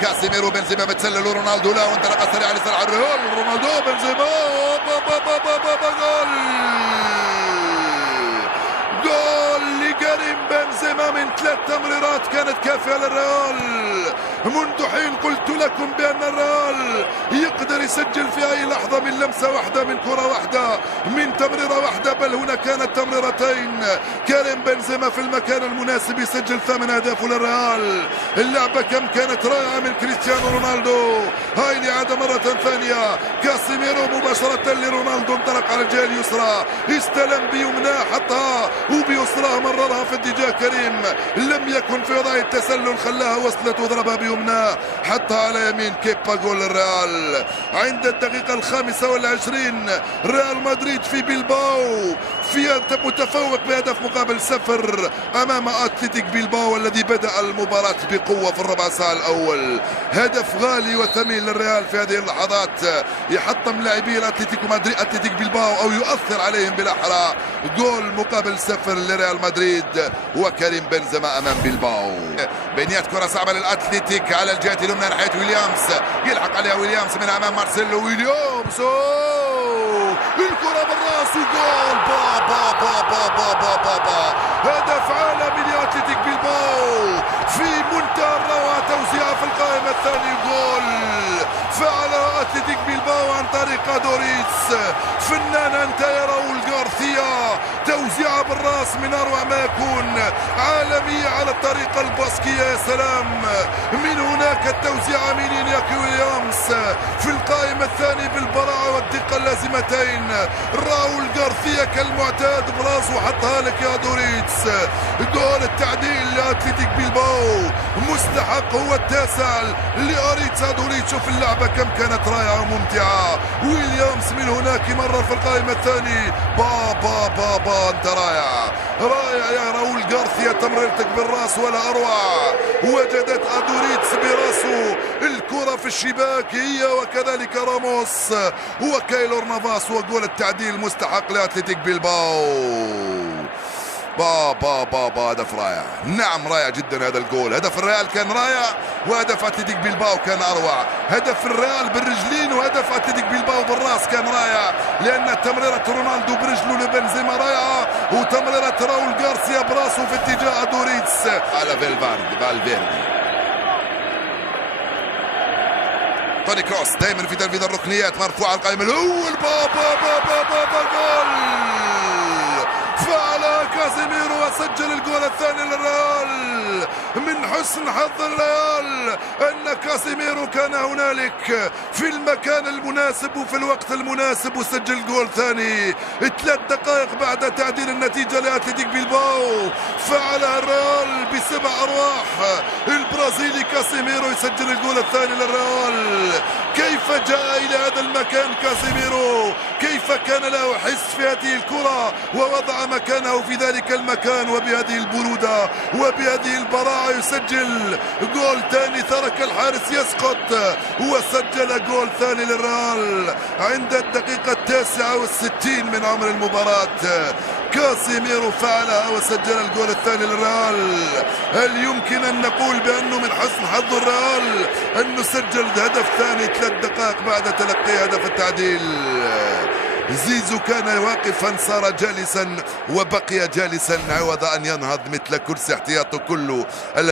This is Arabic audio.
كاسيميرو بنزيما بتسلل رونالدو لا وانطلق سريع لصالح الريال. رونالدو بنزيما جول لكريم بنزيما من 3 تمريرات كانت كافية للريال. منذ حين قلت لكم بأن الريال يقدر يسجل في أي لحظة من لمسة واحدة، من كرة واحدة، من تمريرة واحدة، بل هنا كانت تمريرتين. كريم بنزيما في المكان المناسب يسجل 8 أهداف للريال. اللعبة كم كانت رائعة من كريستيانو رونالدو. هاي الإعادة مرة ثانية. كاسيميرو مباشرة لرونالدو، انطلق على الجهة اليسرى، استلم بيمناه حطها وبيسراه مررها في اتجاه كريم، لم يكن في وضع التسلل، خلاها وصلت وضربها بيمناه حطها على يمين كيبا. جول الريال عند الدقيقة 25. ريال مدريد في بيلباو في متفوق بهدف مقابل 0 امام اتلتيك بيلباو الذي بدأ المباراة بقوة في الربع ساعة الاول. هدف غالي وثمين للريال في هذه اللحظات، يحطم لاعبي اتلتيكو مدريد اتلتيك بيلباو او يؤثر عليهم بالاحرى. جول مقابل 0 لريال مدريد وكريم بنزيما امام بيلباو. بنيات كرة صعبة للاتلتيك على الجهة اليمنى ناحية ويليامز، يلحق عليها ويليامز من امام مارسيلو. ويليامز الكرة بالراس وجول. هدف عالمي لاتلتيك بيلباو في منتهى الروعة. توزيعها في القائمة الثانية. جول فعل اتلتيك بيلباو عن طريق دوريس. فنان انت راؤول غارثيا، توزيعها بالراس من اروع ما يكون، عالمية على الطريقة الباسكية. يا سلام. من هناك التوزيع من إنياكي ويليامز في القائمة الثانية بالبراعة والدقة اللازمتين. راؤول غارثيا كالمعتاد براسه حطها لك يا دوريتس. جول التعديل لاتلتيك بيلباو، مستحق هو التاسع لأريتسا دوريتس. شوف اللعبة كم كانت رائعة وممتعة. ويليامز من هناك مرر في القائمة الثانية. انت رائع يا راؤول غارثيا، تمريرتك بالراس ولا اروع. وجدت ادوريتس براسه الكرة في الشباك، هي وكذلك راموس وكايلور نافاس. وجول التعديل مستحق لاتلتيك بيلباو. هدف رائع. نعم رائع جدا هذا الجول. هدف الريال كان رائع وهدف اتلتيك بيلباو كان اروع. هدف الريال بالرجلين وهدف اتلتيك بيلباو بالراس كان رائع، لان تمريرة رونالدو برجله لبنزيما رائعة، وتمريرة راؤول غارثيا براسه في اتجاه دوريتس على فالفيردي. توني كروس دائما في تنفيذ الركنيات، مرفوع على القائمة الاول. جول فعل كاسيميرو وسجل الجول الثاني للريال. من حسن حظ الريال ان كاسيميرو كان هنالك في المكان المناسب وفي الوقت المناسب وسجل جول ثاني 3 دقائق بعد تعديل النتيجة لاتلتيك بيلباو. فعلها الريال ب7 ارواح. البرازيلي كاسيميرو يسجل الجول الثاني للريال. كيف جاء الى هذا المكان كاسيميرو؟ كيف كان له حس في هذه الكرة ووضع مكانه في ذلك المكان، وبهذه البرودة وبهذه البراعة يسجل جول ثاني. ترك الحارس يسقط وسجل جول ثاني للريال عند الدقيقة 69 من عمر المباراة. كاسيميرو فعلها وسجل الجول الثاني للريال. هل يمكن ان نقول بانه من حسن حظ الريال انه سجل هدف ثاني 3 دقائق بعد تلقي هدف التعديل؟ زيزو كان واقفا صار جالسا وبقي جالسا عوض ان ينهض مثل كرسي احتياطه كله.